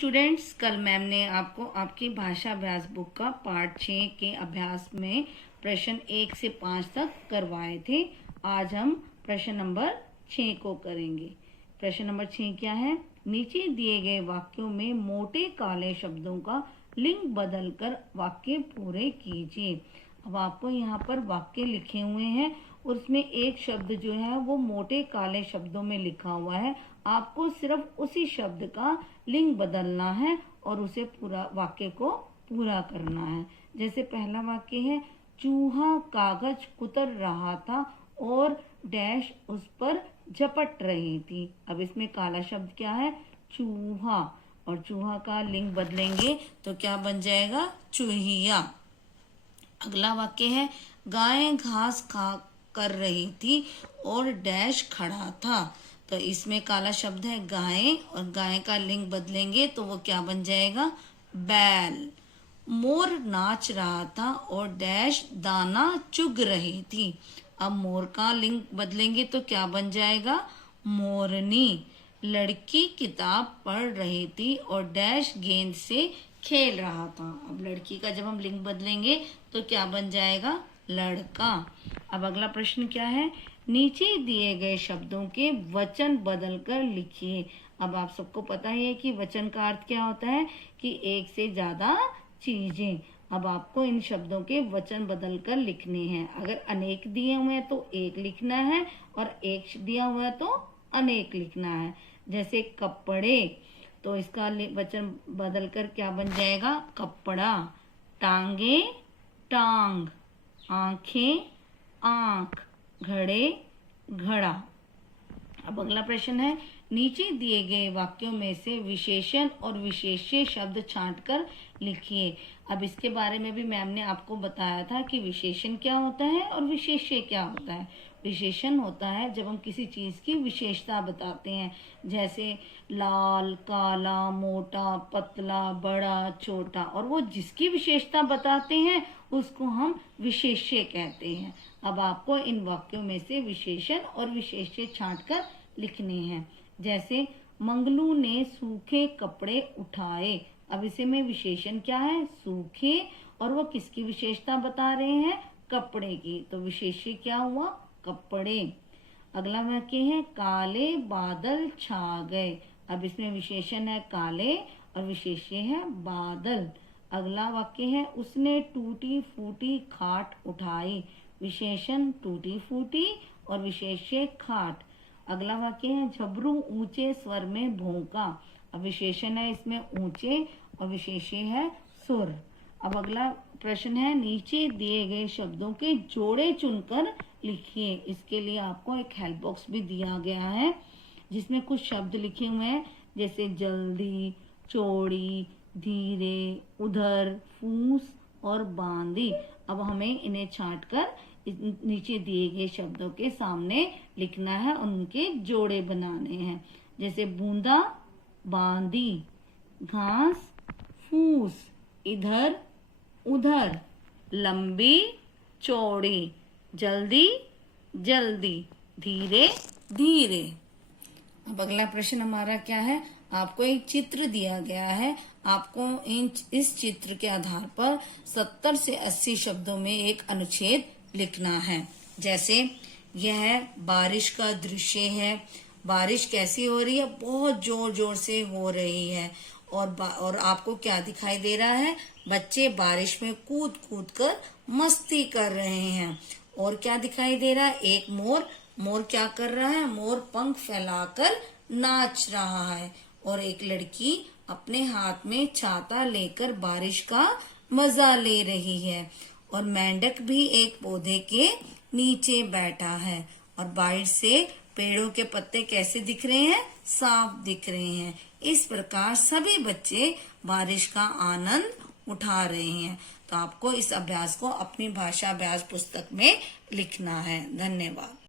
Students, कल ma'am ने आपको आपकी भाषा अभ्यास बुक का पार्ट 6 के अभ्यास में प्रश्न 1 से 5 तक करवाए थे। आज हम प्रश्न नंबर 6 को करेंगे। प्रश्न नंबर 6 क्या है? नीचे दिए गए वाक्यों में मोटे काले शब्दों का लिंग बदलकर वाक्य पूरे कीजिए। अब आपको यहाँ पर वाक्य लिखे हुए हैं और उसमें एक शब्द जो है वो मोटे काले शब्दों में लिखा हुआ है। आपको सिर्फ उसी शब्द का लिंग बदलना है और उसे पूरा वाक्य को पूरा करना है। जैसे पहला वाक्य है, चूहा कागज कुतर रहा था और डैश उस पर झपट रही थी। अब इसमें काला शब्द क्या है? चूहा, और चूहा का लिंग बदलेंगे तो क्या बन जाएगा? चूहिया। अगला वाक्य है, गाय घास खा कर रही थी और डैश खड़ा था। तो इसमें काला शब्द है गाय और गाय का लिंग बदलेंगे तो वो क्या बन जाएगा? बैल। मोर नाच रहा था और डैश दाना चुग रही थी। अब मोर का लिंग बदलेंगे तो क्या बन जाएगा? मोरनी। लड़की किताब पढ़ रही थी और डैश गेंद से खेल रहा था। अब लड़की का जब हम लिंग बदलेंगे तो क्या बन जाएगा? लड़का। अब अगला प्रश्न क्या है? नीचे दिए गए शब्दों के वचन बदलकर लिखिए। अब आप सबको पता ही है कि वचन का अर्थ क्या होता है कि एक से ज्यादा चीजें। अब आपको इन शब्दों के वचन बदलकर लिखने हैं। अगर अनेक दिए हुए हैं तो एक लिखना है और एक दिया हुआ है तो अनेक लिखना है। जैसे कपड़े, तो इसका वचन बदलकर क्या बन जाएगा? कपड़ा। टांगे, टांग। आंखें, आंख। घड़े, घड़ा। अब अगला प्रश्न है, नीचे दिए गए वाक्यों में से विशेषण और विशेष्य शब्द छांटकर लिखिए। अब इसके बारे में भी मैम ने आपको बताया था कि विशेषण क्या होता है और विशेष्य क्या होता है। विशेषण होता है जब हम किसी चीज की विशेषता बताते हैं, जैसे लाल, काला, मोटा, पतला, बड़ा, छोटा, और वो जिसकी विशेषता बताते हैं उसको हम विशेष्य कहते हैं। अब आपको इन वाक्यों में से विशेषण और विशेष्य छांटकर लिखने हैं। जैसे मंगलू ने सूखे कपड़े उठाए। अब इसे में विशेषण क्या है? सूखे, और वो किसकी विशेषता बता रहे हैं? कपड़े की, तो विशेष्य क्या हुआ? कपड़े। अगला वाक्य है, काले बादल छा गए। अब इसमें विशेषण है काले और विशेष्य है बादल। अगला वाक्य है, उसने टूटी फूटी खाट उठाई। विशेषण टूटी फूटी और विशेष्य खाट। अगला वाक्य है, झबरू ऊंचे स्वर में भौंका। अब विशेषण है इसमें ऊंचे और विशेष्य है सुर। अब अगला प्रश्न है, नीचे दिए गए शब्दों के जोड़े चुनकर लिखिए। इसके लिए आपको एक हेल्प बॉक्स भी दिया गया है जिसमें कुछ शब्द लिखे हुए हैं, जैसे जल्दी, चौड़ी, धीरे, उधर, फूस और बांदी। अब हमें इन्हें छांटकर नीचे दिए गए शब्दों के सामने लिखना है, उनके जोड़े बनाने हैं। जैसे बूंदा, बांदी, घास, फूस, इधर, उधर, लंबी, चौड़ी, जल्दी, जल्दी, धीरे, धीरे। अब अगला प्रश्न हमारा क्या है? आपको एक चित्र दिया गया है। आपको इस चित्र के आधार पर 70 से 80 शब्दों में एक अनुच्छेद लिखना है। जैसे यह बारिश का दृश्य है। बारिश कैसी हो रही है? बहुत जोर जोर से हो रही है। और आपको क्या दिखाई दे रहा है? बच्चे बारिश में कूद कूद कर मस्ती कर रहे हैं। और क्या दिखाई दे रहा है? एक मोर। मोर क्या कर रहा है? मोर पंख फैलाकर नाच रहा है। और एक लड़की अपने हाथ में छाता लेकर बारिश का मजा ले रही है। और मेंढक भी एक पौधे के नीचे बैठा है। और बारिश से पेड़ों के पत्ते कैसे दिख रहे हैं? साफ दिख रहे हैं। इस प्रकार सभी बच्चे बारिश का आनंद उठा रहे हैं। तो आपको इस अभ्यास को अपनी भाषा अभ्यास पुस्तक में लिखना है। धन्यवाद।